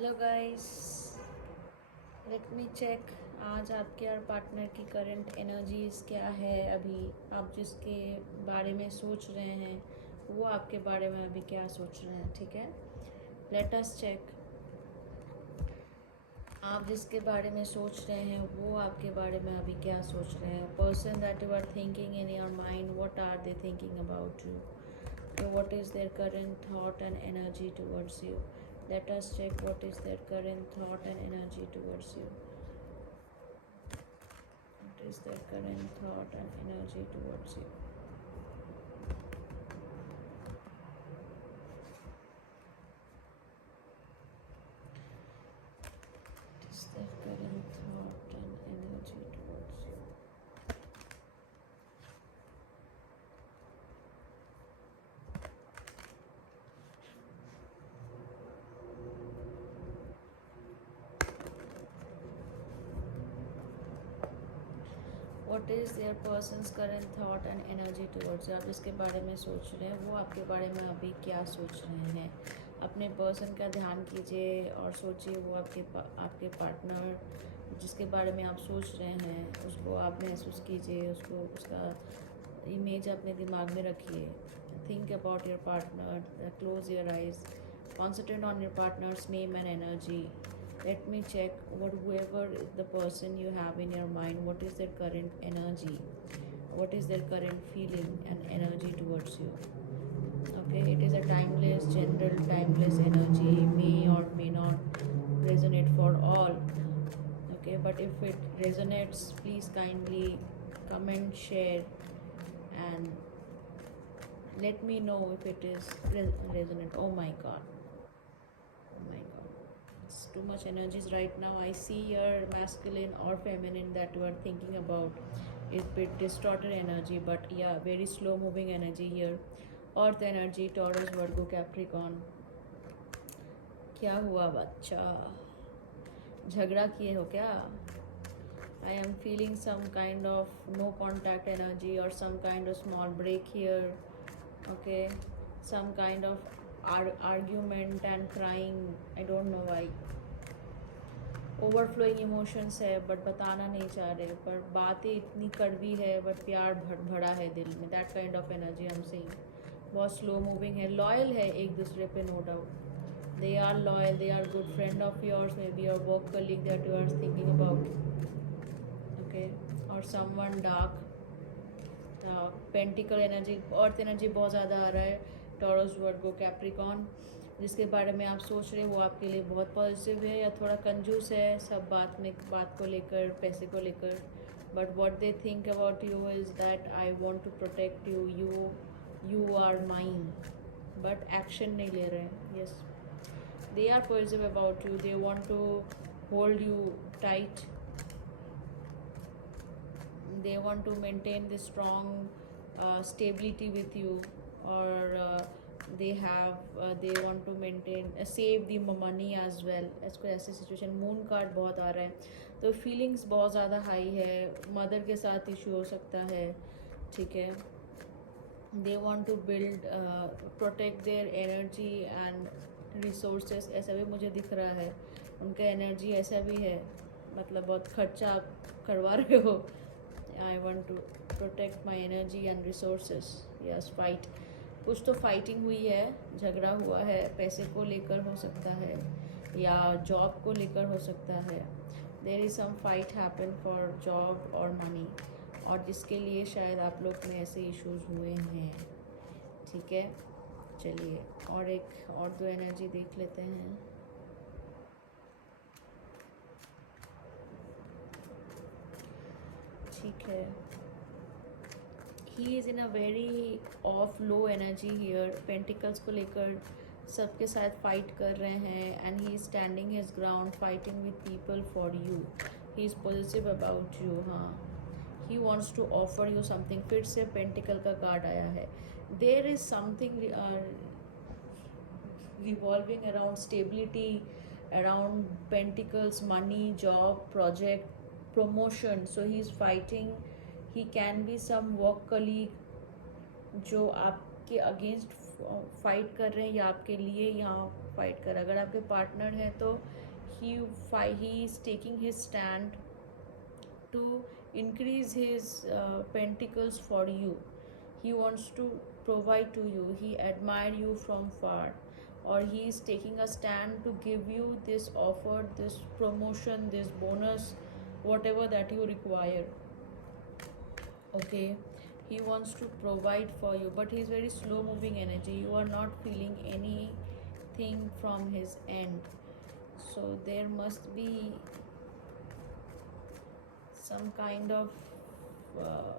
Hello guys, let me check आज आपके और पार्टनर की करंट एनर्जीज क्या है। अभी आप जिसके बारे में सोच रहे हैं वो आपके बारे में अभी क्या सोच रहे हैं। ठीक है, लेट अस चेक। आप जिसके बारे में सोच रहे हैं वो आपके बारे में अभी क्या सोच रहे हैं। Person that you are thinking in your mind, what are they thinking about you? What is their current thought and energy towards you? Let us check what is their current thought and energy towards you. What is their current thought and energy towards you? What is their current thought and energy towards you? What is their person's current thought and energy towards you? आप जिसके बारे में सोच रहे हैं वो आपके बारे में अभी क्या सोच रहे हैं। अपने पर्सन का ध्यान कीजिए और सोचिए वो आपके पार्टनर जिसके बारे में आप सोच रहे हैं उसको आप महसूस कीजिए, उसको उसका इमेज अपने दिमाग में रखिए। Think about your partner, close your eyes, concentrate on your partner's name and energy. Let me check whoever the person you have in your mind, what is their current energy, what is their current feeling and energy towards you. Okay, it is a timeless, general, timeless energy, may or may not resonate for all. Okay, but if it resonates, please kindly comment, share, and let me know if it is resonant. Oh my god, oh my god, it's too much energies right now. I see your masculine or feminine that you are thinking about. It's bit distorted energy, but yeah, very slow moving energy here. Earth energy, Taurus, Virgo, Capricorn. क्या हुआ बच्चा, झगड़ा किए हो क्या? I am feeling some kind of no contact energy or some kind of small break here. Okay, some kind of argument and crying. I don't know why. Overflowing emotions है but बताना नहीं चाह रहे, पर बातें इतनी कड़वी है बट प्यार भरा है दिल में। दैट काइंड ऑफ एनर्जी हम सीइंग। बहुत स्लो मूविंग है, लॉयल है एक दूसरे पे, no doubt. They are loyal, they are good friend of yours, maybe your work colleague that you are thinking about. Okay, और someone dark, pentacle energy, earth energy बहुत ज़्यादा आ रहा है। टॉरस, वर्गो, कैप्रिकॉन, जिसके बारे में आप सोच रहे हैं वो आपके लिए बहुत पॉजिटिव है या थोड़ा कंजूस है सब बात को लेकर, पैसे को लेकर। But what they think about you is that I want to protect you, you are mine, but action नहीं ले रहे हैं। Yes, they are positive about you, they want to hold you tight, they want to maintain this strong stability with you, or they want to maintain save the money as well। इसको ऐसी situation, moon card बहुत आ रहा है तो feelings बहुत ज़्यादा high है। Mother के साथ इशू हो सकता है, ठीक है। They want to build, protect their energy and resources, ऐसा भी मुझे दिख रहा है। उनका एनर्जी ऐसा भी है, मतलब बहुत खर्चा करवा रहे हो। I want to protect my energy and resources. Yes, fight. कुछ तो फाइटिंग हुई है, झगड़ा हुआ है, पैसे को लेकर हो सकता है या जॉब को लेकर हो सकता है। There is some fight happen for job और मनी, और जिसके लिए शायद आप लोग में ऐसे इश्यूज हुए हैं। ठीक है, चलिए और दो एनर्जी देख लेते हैं। ठीक है, he is in a very of low energy here. Pentacles को लेकर सबके साथ फाइट कर रहे हैं, and he is standing his ground, fighting with people for you. He is positive about you. हाँ, he wants to offer you something. फिर से पेंटिकल का कार्ड आया है। There is something revolving around stability, around pentacles, money, job, project, promotion. So he is fighting. He can be some work colleague जो आपके against fight कर रहे हैं या आपके लिए यहाँ फाइट कर। अगर आपके पार्टनर हैं तो he is taking his stand to increase his pentacles for you. He wants to provide to you. He admire you from far, or he is taking a stand to give you this offer, this promotion, this bonus, whatever that you require. Okay, he wants to provide for you, but he is very slow moving energy. You are not feeling anything from his end, so there must be some kind of uh,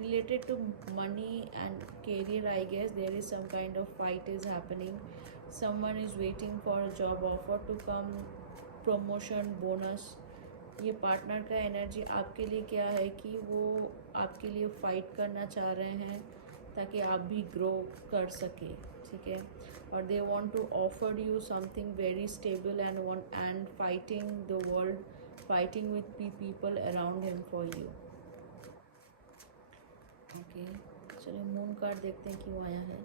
related to money and career. I guess there is some kind of fight is happening. Someone is waiting for a job offer to come, promotion, bonus. ये partner का energy आपके लिए क्या है कि वो आपके लिए फाइट करना चाह रहे हैं ताकि आप भी ग्रो कर सके, ठीक है। और they want to offer you something very stable and fighting the world, fighting with people around him for you. Okay, चलिए मून कार्ड देखते हैं क्यों आया है।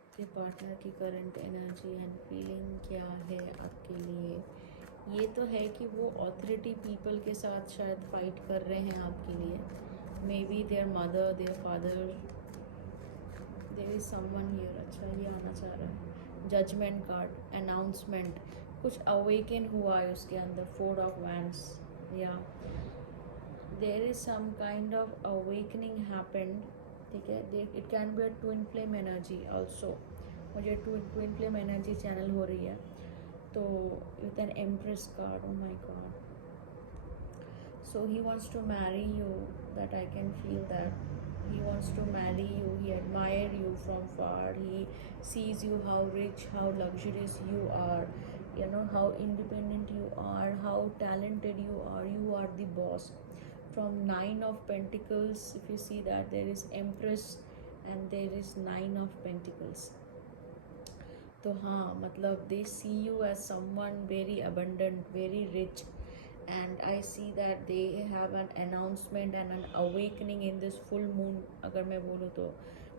आपके पार्टनर की करंट एनर्जी एंड फीलिंग क्या है आपके लिए। ये तो है कि वो ऑथोरिटी पीपल के साथ शायद फाइट कर रहे हैं आपके लिए। Maybe their mother, their father, there is someone here. अच्छा, ये आना चाह रहा है जजमेंट कार्ड, अनाउंसमेंट, कुछ अवेकन हुआ है उसके अंदर। 4 ऑफ वैंड्स, या there is some kind of awakening happened, ठीक है। It can be a twin flame energy also. मुझे ट्विन फ्लेम एनर्जी चैनल हो रही है। तो with an empress card, oh my God. So he wants to marry you, that I can feel that he wants to marry you. He admire you from far. He sees you how rich, how luxurious you are, you know, how independent you are, how talented you are. You are the boss. From 9 of Pentacles, if you see that, there is Empress and there is 9 of Pentacles. तो हाँ, मतलब they see you as someone very abundant, very rich, and I see that they have an announcement and an awakening in this full moon. अगर मैं बोलूँ तो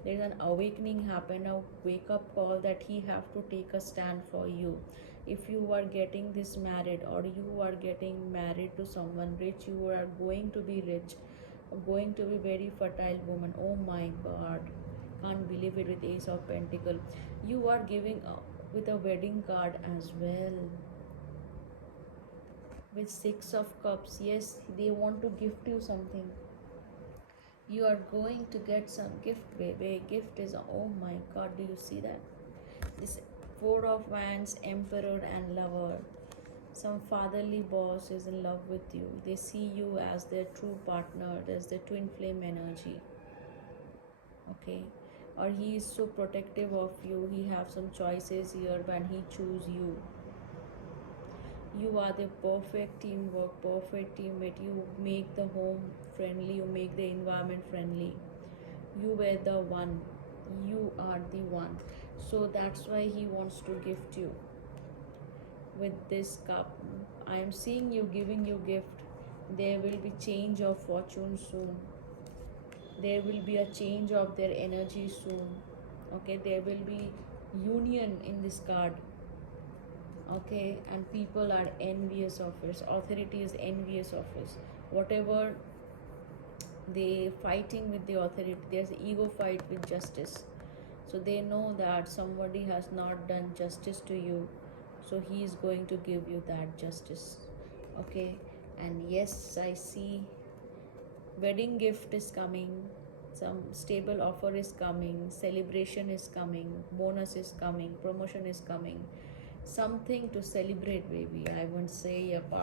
there is an awakening happen, a wake up call that he have to take a stand for you. If you are getting this married or you are getting married to someone rich, you are going to be rich, going to be very fertile woman. Oh my God, can't believe it with Ace of Pentacle. You are giving with a wedding card as well. With 6 of Cups, yes, they want to gift you something. You are going to get some gift, baby. Gift is, oh my God, do you see that? This 4 of Wands, Emperor and Lover. Some fatherly boss is in love with you. They see you as their true partner. There's the twin flame energy. Okay, or he is so protective of you. He have some choices here when he choose you. You are the perfect teamwork, perfect teammate. You make the home friendly, you make the environment friendly. You were the one, you are the one. So that's why he wants to gift you with this cup. I am seeing you giving you gift. There will be change of fortune soon. There will be a change of their energy soon. Okay, there will be union in this card. Okay, and people are envious of it. Authority is envious of it. Whatever they fighting with the authority, there's ego fight with justice. So they know that somebody has not done justice to you, so he is going to give you that justice. Okay, and yes, I see wedding gift is coming, some stable offer is coming, celebration is coming, bonus is coming, promotion is coming, something to celebrate, baby. I won't say a